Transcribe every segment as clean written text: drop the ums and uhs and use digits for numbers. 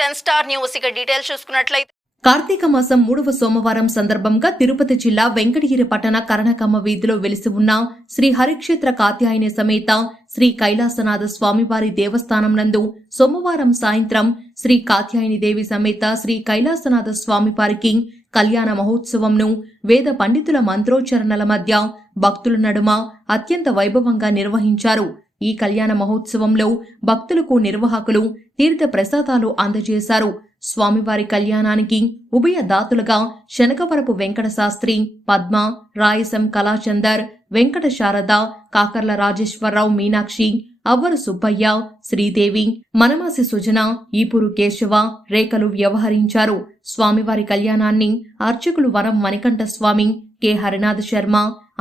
10 Star News ఇక details చూసుకున్నట్లయితే కార్తీక మాసం 3వ సోమవారం సందర్భంగా తిరుపతి జిల్లా వెంకటగిరి పట్టణ కరణకమ్మ వీధిలో వెలిసి ఉన్న శ్రీ హరిక్షేత్ర కాత్యాయని సమేత శ్రీ కైలాసనాథ స్వామివారి దేవస్థానం నందు సోమవారం సాయంత్రం శ్రీ కాత్యాయని దేవి సమేత శ్రీ కైలాసనాథ స్వామివారికి కళ్యాణ మహోత్సవంను వేద పండితుల మంత్రోచ్చరణల మధ్య భక్తుల నడుమ అత్యంత వైభవంగా నిర్వహించారు. ఈ కళ్యాణ మహోత్సవంలో భక్తులకు నిర్వాహకులు తీర్థ ప్రసాదాలు అందజేశారు. స్వామివారి కళ్యాణానికి ఉభయ దాతలుగా శనగవరపు వెంకట శాస్త్రి, పద్మ, రాయసం కళాచందర్, వెంకట శారద, కాకర్ల రాజేశ్వరరావు, మీనాక్షి, అవ్వరు సుబ్బయ్య, శ్రీదేవి, మనమాసి సుజన, ఈపురు కేశవ, రేఖలు వ్యవహరించారు. స్వామివారి కళ్యాణాన్ని అర్చకులు వరం మణికంఠ స్వామి, కె హరినాథ్ శర్మ,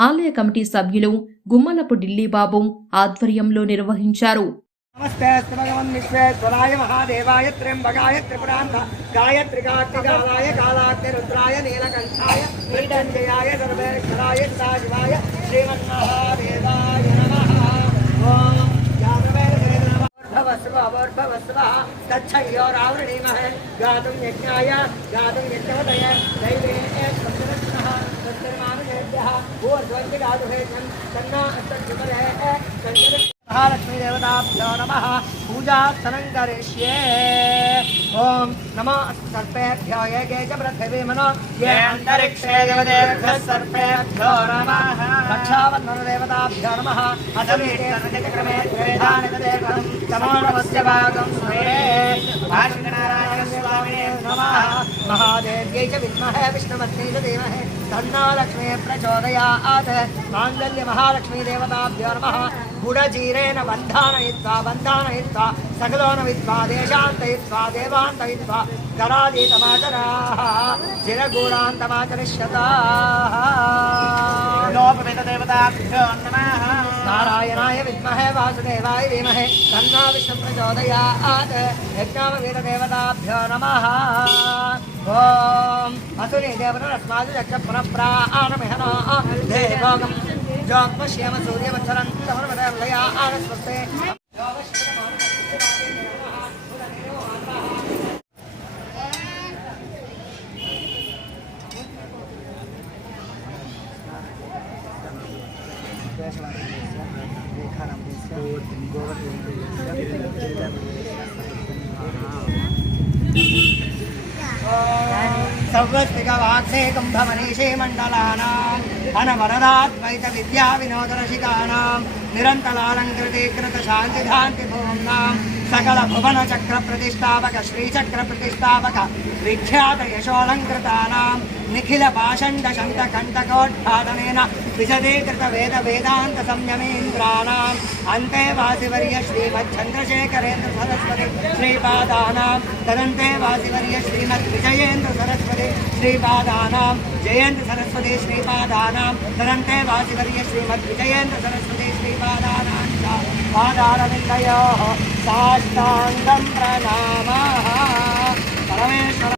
ఆలయ కమిటీ సభ్యులు గుమ్మలపు ఢిల్లీబాబు ఆధ్వర్యంలో నిర్వహించారు. नमस्ते भगवन् विश्वेश्वराय महादेवाय त्र्यंबकाय त्रिपुरांत गायत्रिकार्तिकालाय कालाग्निरुद्राय नीलकंठाय मृत्युंजयाय सर्वेश्वराय सदाशिवाय श्रीमन्महादेवाय नमः। ओम जातवेदभवस्व तच्छयोरावृणीमः गातुं यज्ञाय गातुं यज्ञवतय दैवे सप्तदशनः तत्सर्वानुजेभ्यः ऊर्ध्वं गातुहे तन्ना अस्तुमरे संकट महालक्ष्मी देवताभ्यो नमः। पूजार्चनं करिष्ये। ओम नमो सर्पेभ्यो ये च पृथिवी मनो ये अंतरिक्षे देवतेभ्यः सर्पेभ्यो नमः। रक्षाबन्धन देवताभ्यो नमः। असमीते क्रमे द्वेधानि तदेकं समानवस्य भागं स्मरे। भाष्यनारायण स्वामिने नमः। महादेव्यै च विद्महे विष्णुपत्नी च धीमहि तन्नो लक्ष्मी प्रचोदयात्। माङ्गल्य महालक्ष्मी देवताभ्यो नमः। गुडजीरेण बन्धानयित्वा सकलोनवित्वा देशान्तयित्वा देवान्तयित्वा करादीतमाचराः चिरगूढान्तमाचरिष्यताः। लोकवेददेवताभ्यो नमः। नारायणाय विद्महे वासुदेवाय धीमहि तन्नो विष्णुः प्रचोदयात्। यज्ञामवेददेवताभ्यो नमः। ओम असुरी देवनस्मादु चक्रप्राणमिहनो देवोगं जोग्मश्यम सूर्यवत्सरं तमनमदलया आनस्वस्ते। सर्वस्तिकवाग्ने कुम्भमनीषे मण्डलानाम् अनवरदाद्वैत विद्या विनोदरसिकानां निरन्तरालङ्कृतीकृत शान्तिधान्तिभूम्नां सकल भुवन चक्र प्रतिष्ठापक श्रीचक्र प्रतिष्ठापक विख्यात यशोलङ्कृतानां निखिल पाषण्ड शन्त कण्टकोद्घाटनेन विशदीकृत वेद वेदान्त संयमेन्द्राणाम् अन्तेवासिवर्य श्रीमच्चन्द्रशेखरेन्द्र सरस्वती श्रीपादानां तदन्तेवासिवर्य श्रीमद्विजयेन्द्र सरस्वती श्रीपादानां जयेन्द्र सरस्वती श्रीपादानां तदन्तेवासिवर्य श्रीमद्विजयेन्द्र सरस्वती श्रीपादानां च पादारविन्दयोः साष्टाङ्गं प्रणामः। परमेश्वर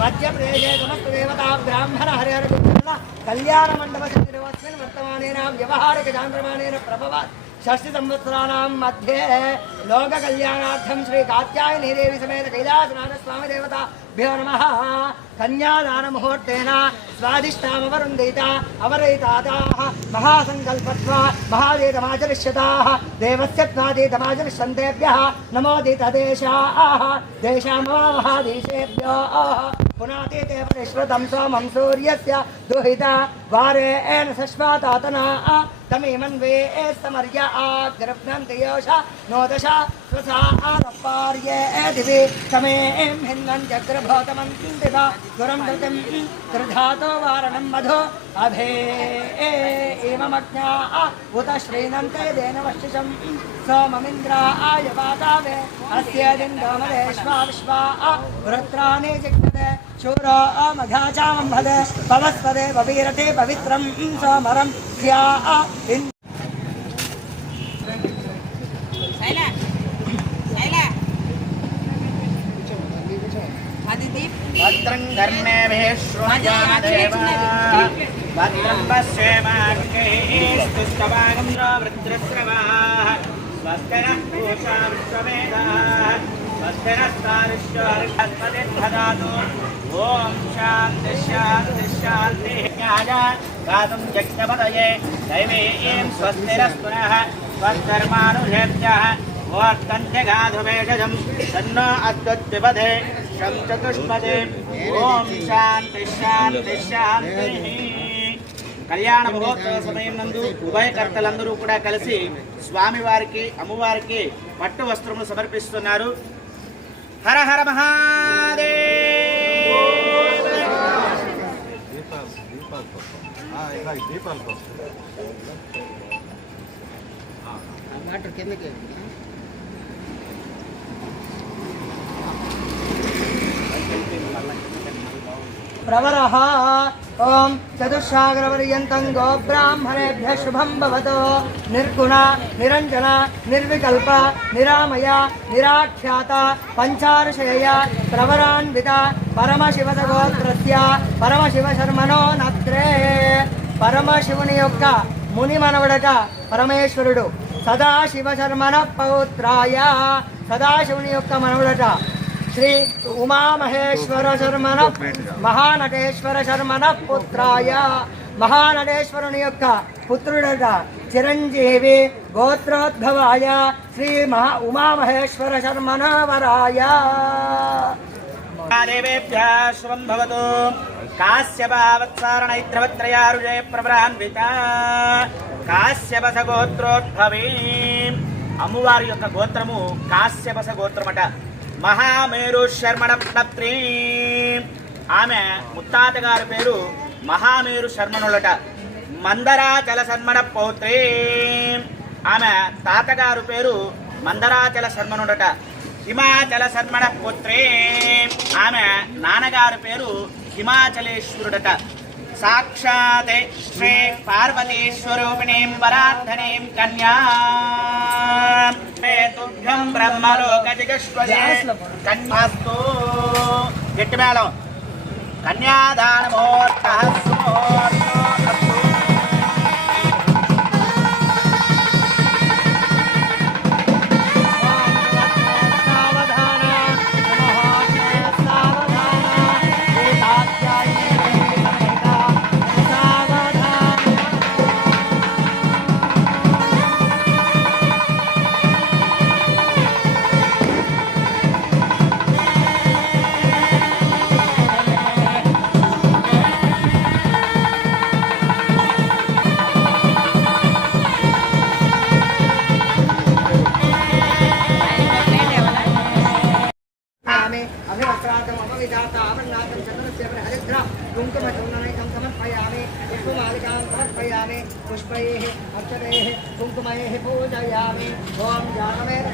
मध्य प्रदेशे समस्त देवता ब्राह्मण हरिहर कल्याण मंडप वर्तमानेन व्यवहारिक चांद्रमानेन प्रभवात् षष्टि संवत्सराणां मध्ये लोक कल्याणार्थं श्री कात्यायनी देवी समेत कैलासनाथ स्वामी देवता भ्यो नमः कन्यादानमुहूर्तेन स्वादिष्टामवरुन्दिता अवरयितादाः महासङ्कल्पत्वा महादेतमाचरिष्यताः देवस्य त्वादेतमाचरिष्यन्तेभ्यः नमोदितदेशाः देशामहादेशेभ्यो पुनातीते परिश्रुतं सोमं सूर्यस्य दुहिता वारेण सश्वातातना तमीमन्वे समर्य आग्रभ्नन्ति योषा नोदशा स्वसा आरपार्ये दिवि तमें हिन्नञ्चक्रभोतमन्तिवा दुरं धृतिं त्रिधातो वारणं मधो अभे एवमज्ञा उत श्रीनन्ते देनवशिषं सोममिन्द्राय वातावे अस्य दिन्दोमदेश्वा विश्वा वृत्राणि जिग्नते शूरो मघाचामं भदे पवस्पदे पवीरते पवित्रं सोमरं ध्या भद्रं कर्णेभिः शृणुयामदेवा भद्रं पश्येमाङ्गैस्तुष्टवागं वृत्रस्रवाः स्वस्तिनः पूषा विश्ववेदाः स्वस्तिनस्तारिश्वरिष्ठस्पतिर्दधातु ॐ शान्ति शान्ति शान्तिः गातुं यज्ञपतये दैवीं स्वस्तिरस्तुनः स्वस्तिर्मानुषेभ्यः वोत्कण्ठगाधुभेषजं तन्नो अद्वत्पिबधे शं चतुष्पदे ॐ शान्ति शान्ति शान्तिः కళ్యాణ మహోత్సవ సమయం నందు ఉభయకర్తలందరూ కూడా కలిసి స్వామివారికి అమ్మవారికి పట్టు వస్త్రములు సమర్పిస్తున్నారు. హర హర మహాదేవ్. प्रवरः ओम चतुस्सागरपर्यन्तं गो ब्राह्मणेभ्यः शुभं भवतु निर्गुण निरञ्जन निर्विकल्प निरामय निराख्यात पंचार्षय प्रवरान्वित परमशिवसगोत्रस्य परमशिवशर्मणो नत्रे परमशिवुनि యొక్క ముని మనవడట పరమేశ్వరుడు సదాశివశర్మణ పౌత్రాయ సదాశివుని యొక్క మనవడట श्री उमा महेश्वर शर्मण महानटेश्वर शर्मण पुत्राय महानटेश्वरुनि యొక్క పుత్రుడట చిరంజీవి గోత్రోద్భవాయ శ్రీ ఉమా మహేశ్వర శర్మణ వరాయ దేవేభ్యः శుభం భవతు. కాశ్యపవత్సారణైత్రవత్రయారుజే ప్రవరాన్విత కాశ్యపస గోత్రోద్భవీ అమ్మవారి యొక్క గోత్రము కాశ్యపస గోత్రమట. మహామేరు శర్మణ పత్రి ఆమె ముత్తాత గారి పేరు మహామేరు శర్మణులట. మందరాచల శర్మణ పౌత్రి ఆమె తాతగారు పేరు మందరాచల శర్మణుడట. హిమాచల శర్మణ పుత్రి ఆమె నాన్నగారి పేరు హిమాచలేశ్వరుడట. సాక్షాత్ శ్రీ పార్వతీస్వరూపిణీం వరాధనీం కన్యా తుభ్యం బ్రహ్మలోకజిగశ్వరే కన్యాస్తు. గట్టి మేళం. కన్యాదానమూర్తః సుముహూర్తో पुष्पैः अक्षतैः कुङ्कुमैः पूजयामि. ओम जानमेन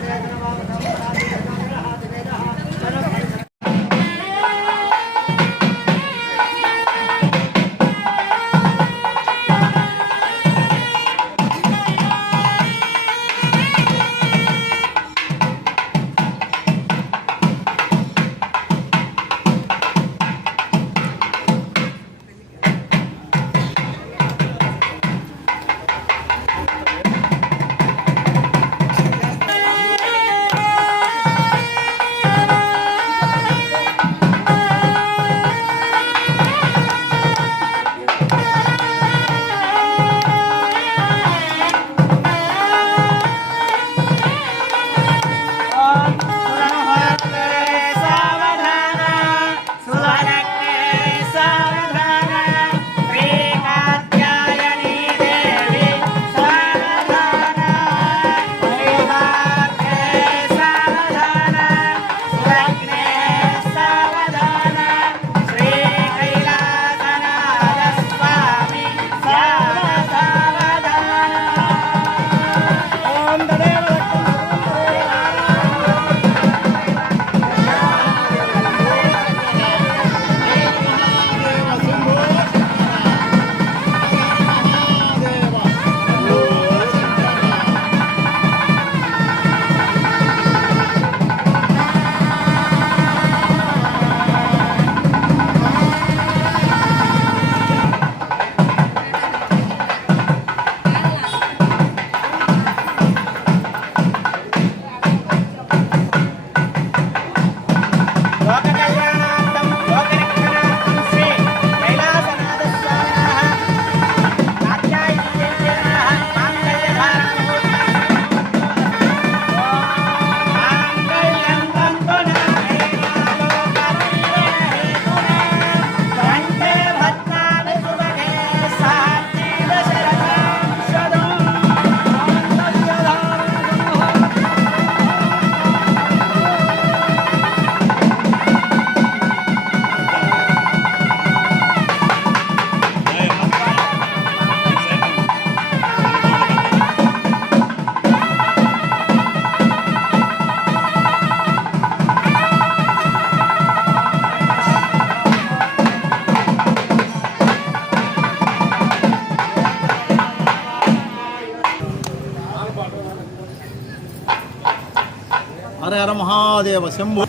హర హర మహాదేవ శంభు.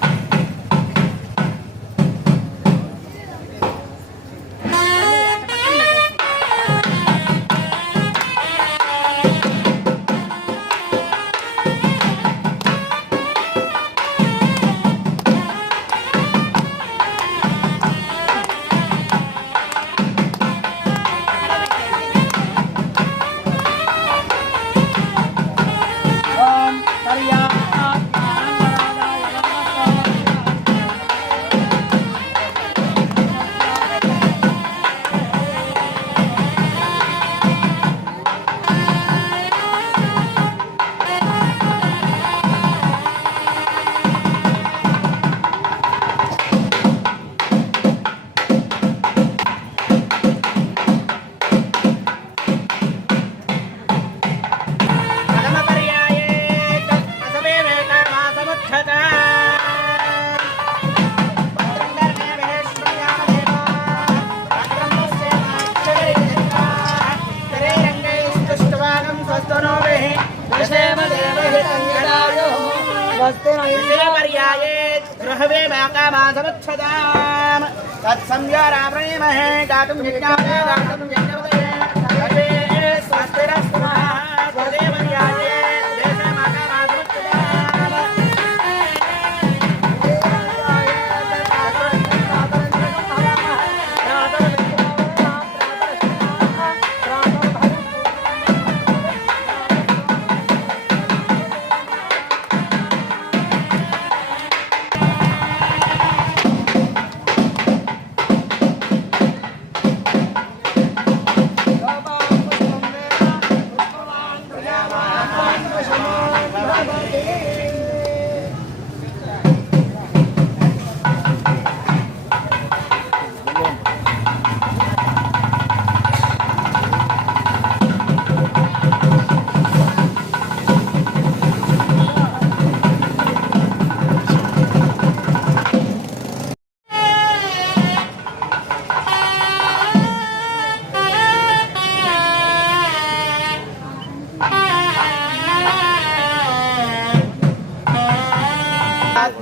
गृहवे माकामासमुच्छदाम् तत्संज्ञारावृणीमहे गातुं यज्ञाय गातुं यज्ञपदये स्वस्तिरस्तुनः तदेवर्याये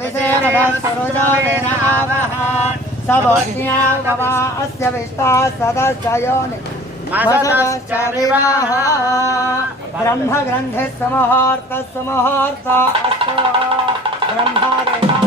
देशे अस्य विष्टा सदस्योनि मदश्च विवाह ब्रह्म ग्रन्थे समहार्थ समहार्थ अस्तु ब्रह्मदेवा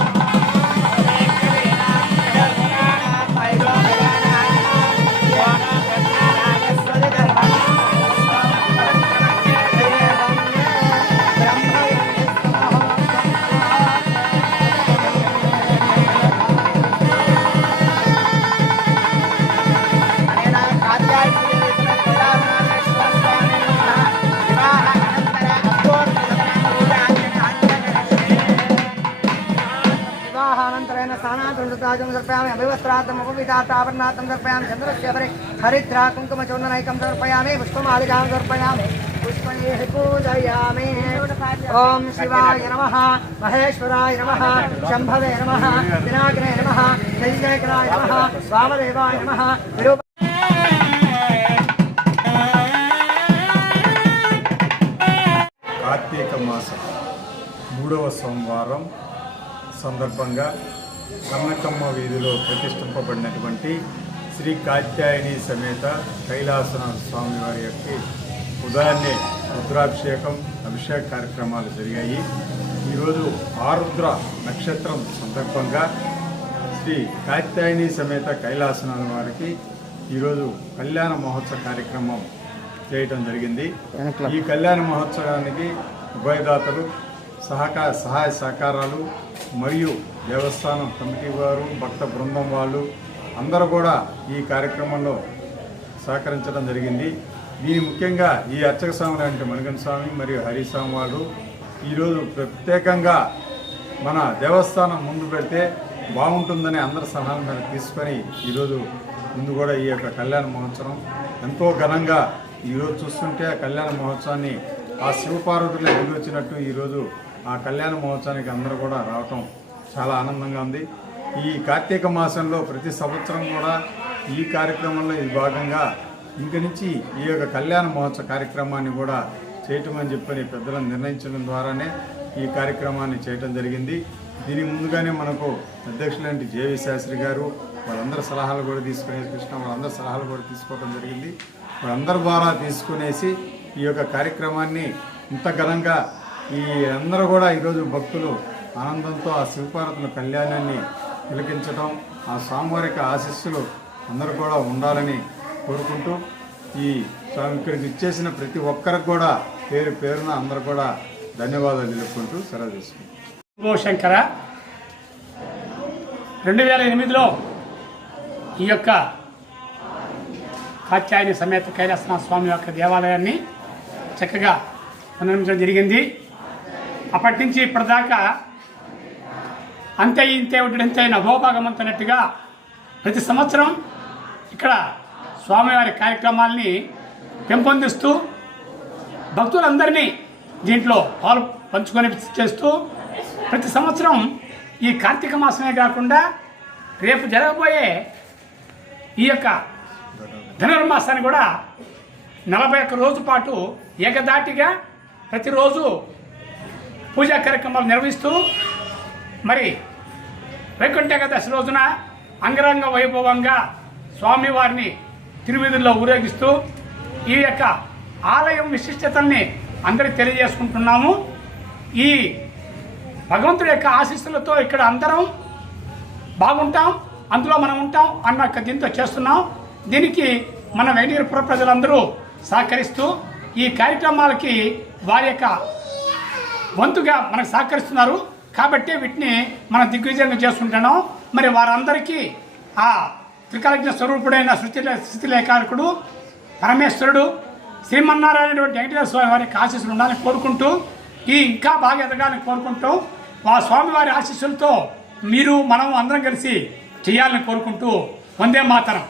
समर्पयामि अभिवस्त्रार्थम् उपविदार्थाभरणार्थं समर्पयामि चन्द्रस्य परे हरिद्रा कुङ्कुमचूर्णनैकं समर्पयामि पुष्पमालिकां समर्पयामि पुष्पैः पूजयामि ॐ शिवाय नमः महेश्वराय नमः शम्भवे नमः पिनाकिने नमः जयजयकराय नमः वामदेवाय नमः కార్తీక మాసం 3వ సోమవారం సందర్భంగా కన్నకమ్మ వీధిలో ప్రతిష్ఠింపబడినటువంటి శ్రీ కాత్యాయని సమేత కైలాసనాథ స్వామి వారి యొక్క ఉదయాన్నే రుద్రాభిషేకం అభిషేక కార్యక్రమాలు జరిగాయి. ఈరోజు ఆరుద్ర నక్షత్రం సందర్భంగా శ్రీ కాత్యాయని సమేత కైలాసనాథ వారికి ఈరోజు కళ్యాణ మహోత్సవ కార్యక్రమం చేయటం జరిగింది. ఈ కళ్యాణ మహోత్సవానికి ఉభయదాతలు సహాయ సహకారాలు మరియు దేవస్థానం కమిటీ వారు భక్త బృందం వాళ్ళు అందరూ కూడా ఈ కార్యక్రమంలో సహకరించడం జరిగింది. దీని ముఖ్యంగా ఈ అర్చక స్వామి లాంటి మణికంఠ స్వామి మరియు హరిస్వామి వాళ్ళు ఈరోజు ప్రత్యేకంగా మన దేవస్థానం ముందు పెడితే బాగుంటుందని అందరి సలహాల మీద తీసుకొని ఈరోజు ముందు కూడా ఈ యొక్క కళ్యాణ మహోత్సవం ఎంతో ఘనంగా ఈరోజు చూస్తుంటే ఆ కళ్యాణ మహోత్సవాన్ని ఆ శివపార్వతులు ఎదురొచ్చినట్టు ఈరోజు ఆ కళ్యాణ మహోత్సవానికి అందరూ కూడా రావటం చాలా ఆనందంగా ఉంది. ఈ కార్తీక మాసంలో ప్రతి సంవత్సరం కూడా ఈ కార్యక్రమంలో ఇది భాగంగా ఇంక నుంచి ఈ యొక్క కళ్యాణ మహోత్సవ కార్యక్రమాన్ని కూడా చేయటం అని చెప్పని పెద్దలను నిర్ణయించడం ద్వారానే ఈ కార్యక్రమాన్ని చేయటం జరిగింది. దీని ముందుగానే మనకు అధ్యక్షులంటి జేవి శాస్త్రి గారు వాళ్ళందరి సలహాలు కూడా వాళ్ళందరి సలహాలు కూడా తీసుకోవడం జరిగింది. వాళ్ళందరి ద్వారా తీసుకునేసి ఈ యొక్క కార్యక్రమాన్ని ఇంత ఘనంగా ఈ అందరూ కూడా ఈరోజు భక్తులు ఆనందంతో ఆ శివపార్వతుల కళ్యాణాన్ని తిలకించడం, ఆ స్వామివారికి ఆశీస్సులు అందరూ కూడా ఉండాలని కోరుకుంటూ ఈ ఇక్కడికి ఇచ్చేసిన ప్రతి ఒక్కరికి కూడా పేరు పేరున అందరూ కూడా ధన్యవాదాలు తెలుపుకుంటూ సెలవు తీసుకుంటాం. శంకర 2008లో ఈ యొక్క కాత్యాయని సమేత కైలాసనాథ స్వామి యొక్క దేవాలయాన్ని చక్కగా పునర్నిర్మించడం జరిగింది. అప్పటి నుంచి ఇప్పటిదాకా అంతే ఇంతే ఒకటింతే నభోభాగమంతున్నట్టుగా ప్రతి సంవత్సరం ఇక్కడ స్వామివారి కార్యక్రమాల్ని పెంపొందిస్తూ భక్తులందరినీ దీంట్లో పాలు పంచుకొని చేస్తూ ప్రతి సంవత్సరం ఈ కార్తీక మాసమే కాకుండా రేపు జరగబోయే ఈ యొక్క ధనుర్మాసాన్ని కూడా 41 రోజుల పాటు ఏకదాటిగా ప్రతిరోజు పూజా కార్యక్రమాలు నిర్వహిస్తూ మరి వైకుంఠ ఏకాదశి రోజున అంగరంగ వైభవంగా స్వామివారిని తిరువీధుల్లో ఊరేగిస్తూ ఈ యొక్క ఆలయం విశిష్టతల్ని అందరికీ తెలియజేసుకుంటున్నాము. ఈ భగవంతుడి యొక్క ఆశీస్సులతో ఇక్కడ అందరం బాగుంటాం, అందులో మనం ఉంటాం అన్న దీంతో చేస్తున్నాం. దీనికి మన వెంకటగిరిపుర ప్రజలందరూ సహకరిస్తూ ఈ కార్యక్రమాలకి వారి యొక్క వంతుగా మనకు సహకరిస్తున్నారు కాబట్టి వీటిని మనం దిగ్విజయంగా చేసుకుంటున్నాం. మరి వారందరికీ ఆ త్రికాలజ్ఞ స్వరూపుడైన స్థితిలేఖారకుడు పరమేశ్వరుడు శ్రీమన్నారాయణటువంటి వెంకటేశ్వర స్వామి వారికి ఆశీస్సులు ఉండాలని కోరుకుంటూ ఈ ఇంకా బాగా ఎదగాలని కోరుకుంటూ ఆ స్వామివారి ఆశీస్సులతో మీరు మనం అందరం కలిసి చేయాలని కోరుకుంటూ వందే మాతరం.